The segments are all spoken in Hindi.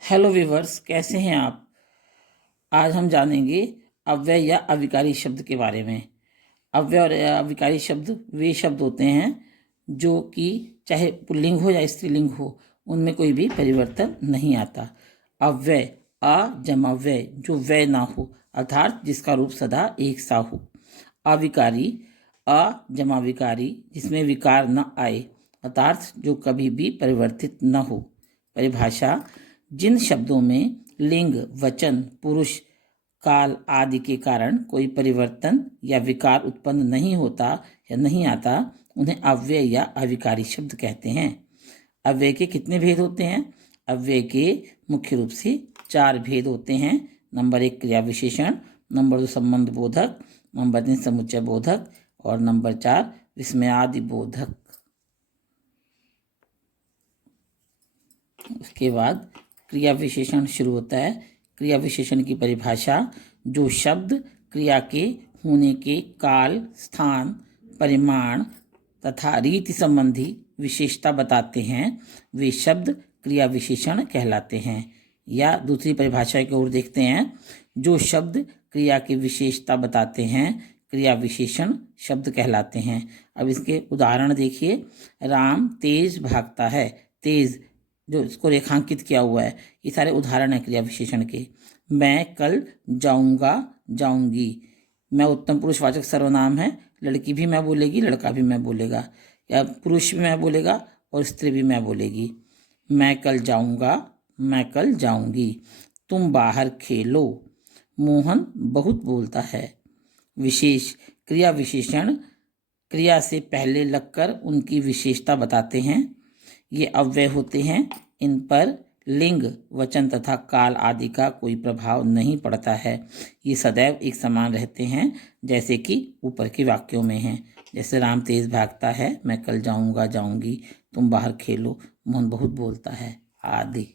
हेलो व्यूवर्स, कैसे हैं आप। आज हम जानेंगे अव्यय या अविकारी शब्द के बारे में। अव्यय और अविकारी शब्द वे शब्द होते हैं जो कि चाहे पुल्लिंग हो या स्त्रीलिंग हो, उनमें कोई भी परिवर्तन नहीं आता। अव्यय अ जमा व्यय, जो व्यय ना हो, अर्थात जिसका रूप सदा एक सा हो। अविकारी अ जमा विकारी, जिसमें विकार न आए, अर्थात जो कभी भी परिवर्तित न हो। परिभाषा: जिन शब्दों में लिंग, वचन, पुरुष, काल आदि के कारण कोई परिवर्तन या विकार उत्पन्न नहीं होता या नहीं आता, उन्हें अव्यय या अविकारी शब्द कहते हैं। अव्यय के कितने भेद होते हैं? अव्यय के मुख्य रूप से 4 भेद होते हैं। नंबर 1 क्रिया विशेषण, नंबर 2 संबंध बोधक, नंबर 3 समुच्चय बोधक और नंबर 4 विस्मयादि बोधक। उसके बाद क्रिया विशेषण शुरू होता है। क्रिया विशेषण की परिभाषा: जो शब्द क्रिया के होने के काल, स्थान, परिमाण तथा रीति संबंधी विशेषता बताते हैं, वे शब्द क्रिया विशेषण कहलाते हैं। या दूसरी परिभाषा की ओर देखते हैं: जो शब्द क्रिया की विशेषता बताते हैं, क्रिया विशेषण शब्द कहलाते हैं। अब इसके उदाहरण देखिए। राम तेज भागता है। तेज जो इसको रेखांकित किया हुआ है, ये सारे उदाहरण हैं क्रिया विशेषण के। मैं कल जाऊंगा, जाऊंगी। मैं उत्तम पुरुषवाचक सर्वनाम है। लड़की भी मैं बोलेगी, लड़का भी मैं बोलेगा, या पुरुष भी मैं बोलेगा और स्त्री भी मैं बोलेगी। मैं कल जाऊंगा, मैं कल जाऊंगी। तुम बाहर खेलो। मोहन बहुत बोलता है। विशेष: क्रिया विशेषण क्रिया से पहले लगकर उनकी विशेषता बताते हैं। ये अव्यय होते हैं। इन पर लिंग, वचन तथा काल आदि का कोई प्रभाव नहीं पड़ता है। ये सदैव एक समान रहते हैं, जैसे कि ऊपर के वाक्यों में हैं। जैसे राम तेज भागता है, मैं कल जाऊंगा, जाऊंगी, तुम बाहर खेलो, मोहन बहुत बोलता है आदि।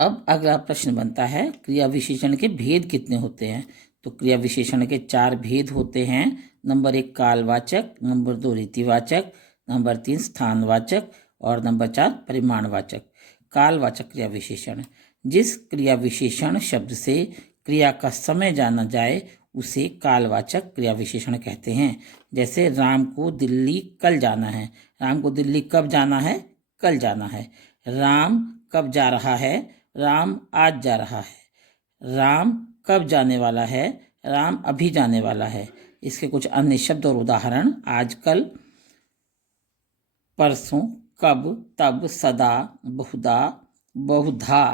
अब अगला प्रश्न बनता है, क्रिया विशेषण के भेद कितने होते हैं? तो क्रिया विशेषण के 4 भेद होते हैं। नंबर 1 कालवाचक, नंबर 2 रीतिवाचक, नंबर 3 स्थानवाचक और नंबर 4 परिमाणवाचक। कालवाचक क्रिया विशेषण: जिस क्रिया विशेषण शब्द से क्रिया का समय जाना जाए, उसे कालवाचक क्रिया विशेषण कहते हैं। जैसे राम को दिल्ली कल जाना है। राम को दिल्ली कब जाना है? कल जाना है। राम कब जा रहा है? राम आज जा रहा है। राम कब जाने वाला है? राम अभी जाने वाला है। इसके कुछ अन्य शब्द और उदाहरण: आजकल, परसों, कब, तब, सदा, बहुधा, बहुधा,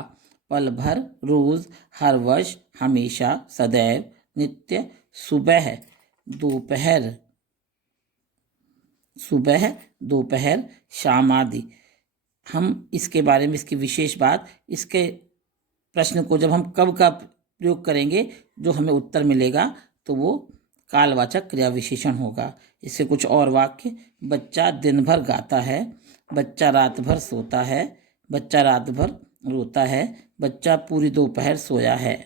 पल भर, रोज, हर वर्ष, हमेशा, सदैव, नित्य, सुबह, दोपहर, सुबह, दोपहर, शाम आदि। हम इसके बारे में, इसकी विशेष बात, इसके प्रश्न को जब हम कब का प्रयोग करेंगे, जो हमें उत्तर मिलेगा तो वो कालवाचक क्रिया विशेषण होगा। इससे कुछ और वाक्य: बच्चा दिन भर गाता है, बच्चा रात भर सोता है, बच्चा रात भर रोता है, बच्चा पूरी दोपहर सोया है।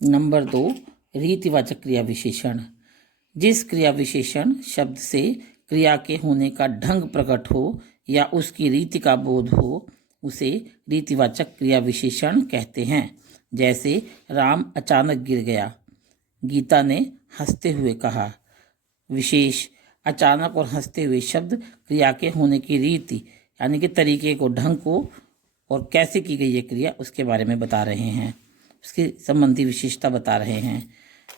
नंबर 2 रीतिवाचक क्रिया विशेषण: जिस क्रिया विशेषण शब्द से क्रिया के होने का ढंग प्रकट हो या उसकी रीति का बोध हो, उसे रीतिवाचक क्रिया विशेषण कहते हैं। जैसे राम अचानक गिर गया, गीता ने हंसते हुए कहा। विशेष: अचानक और हंसते हुए शब्द क्रिया के होने की रीति, यानी कि तरीके को, ढंग को और कैसे की गई ये क्रिया, उसके बारे में बता रहे हैं, उसकी संबंधी विशेषता बता रहे हैं।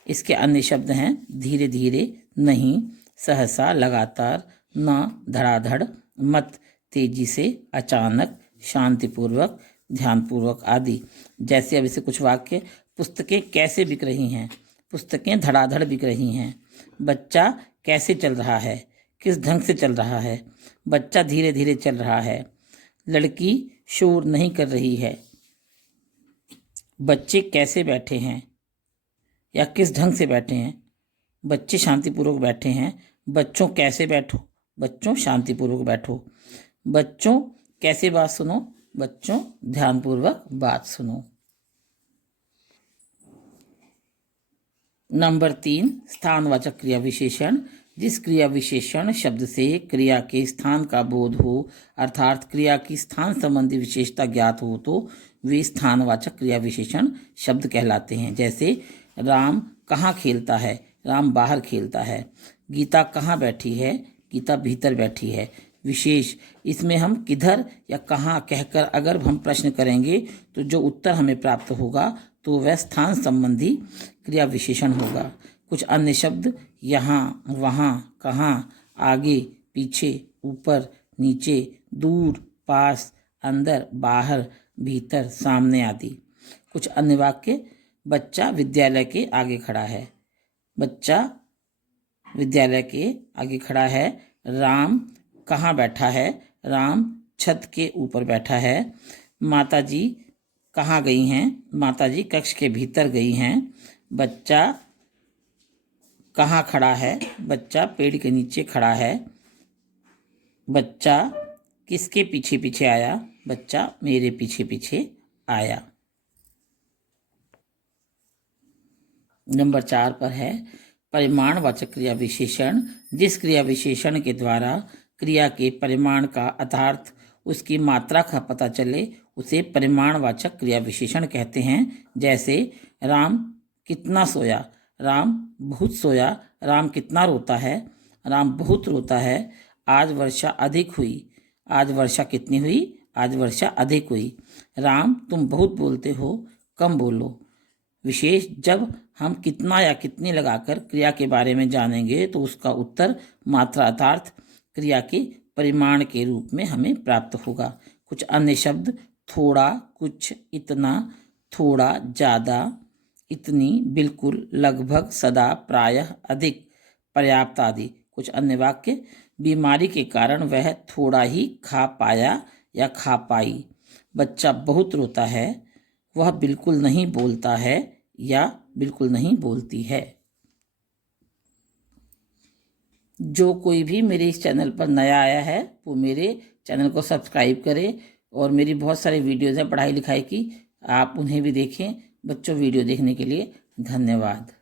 इसके अन्य शब्द हैं धीरे धीरे, नहीं, सहसा, लगातार, न, धड़ाधड़, मत, तेजी से, अचानक, शांतिपूर्वक, ध्यानपूर्वक आदि। जैसे अब इसे कुछ वाक्य: पुस्तकें कैसे बिक रही हैं? पुस्तकें धड़ाधड़ बिक रही हैं। बच्चा कैसे चल रहा है? किस ढंग से चल रहा है? बच्चा धीरे धीरे चल रहा है। लड़की शोर नहीं कर रही है। बच्चे कैसे बैठे हैं या किस ढंग से बैठे हैं? बच्चे शांतिपूर्वक बैठे हैं। बच्चों कैसे बैठो? बच्चों शांतिपूर्वक बैठो। बच्चों कैसे बात सुनो? बच्चों ध्यानपूर्वक बात सुनो। नंबर 3 स्थानवाचक क्रिया विशेषण: जिस क्रिया विशेषण शब्द से क्रिया के स्थान का बोध हो अर्थात क्रिया की स्थान संबंधी विशेषता ज्ञात हो तो वे स्थानवाचक क्रिया विशेषण शब्द कहलाते हैं। जैसे राम कहाँ खेलता है, राम बाहर खेलता है। गीता कहाँ बैठी है, गीता भीतर बैठी है। विशेष, इसमें हम किधर या कहाँ कहकर अगर हम प्रश्न करेंगे तो जो उत्तर हमें प्राप्त होगा तो वह स्थान संबंधी क्रिया विशेषण होगा। कुछ अन्य शब्द यहाँ, वहाँ, कहाँ, आगे, पीछे, ऊपर, नीचे, दूर, पास, अंदर, बाहर, भीतर, सामने आदि। कुछ अन्य वाक्य, बच्चा विद्यालय के आगे खड़ा है। बच्चा विद्यालय के आगे खड़ा है। राम कहाँ बैठा है, राम छत के ऊपर बैठा है। माताजी कहाँ गई हैं, माताजी कक्ष के भीतर गई हैं। बच्चा कहाँ खड़ा है, बच्चा पेड़ के नीचे खड़ा है। बच्चा किसके पीछे पीछे आया, बच्चा मेरे पीछे पीछे आया। नंबर 4 पर है परिमाणवाचक क्रिया विशेषण। जिस क्रिया विशेषण के द्वारा क्रिया के परिमाण का अर्थात उसकी मात्रा का पता चले उसे परिमाणवाचक क्रिया विशेषण कहते हैं। जैसे राम कितना सोया, राम बहुत सोया। राम कितना रोता है, राम बहुत रोता है। आज वर्षा अधिक हुई, आज वर्षा कितनी हुई, आज वर्षा अधिक हुई। राम तुम बहुत बोलते हो, कम बोलो। विशेष, जब हम कितना या कितनी लगाकर क्रिया के बारे में जानेंगे तो उसका उत्तर मात्रा अर्थात क्रिया के परिमाण के रूप में हमें प्राप्त होगा। कुछ अन्य शब्द, थोड़ा, कुछ, इतना, थोड़ा, ज़्यादा, इतनी, बिल्कुल, लगभग, सदा, प्रायः, अधिक, पर्याप्त आदि। कुछ अन्य वाक्य, बीमारी के कारण वह थोड़ा ही खा पाया या खा पाई। बच्चा बहुत रोता है, वह बिल्कुल नहीं बोलता है या बिल्कुल नहीं बोलती है। जो कोई भी मेरे इस चैनल पर नया आया है वो मेरे चैनल को सब्सक्राइब करे और मेरी बहुत सारी वीडियोज़ हैं पढ़ाई लिखाई की, आप उन्हें भी देखें। बच्चों, वीडियो देखने के लिए धन्यवाद।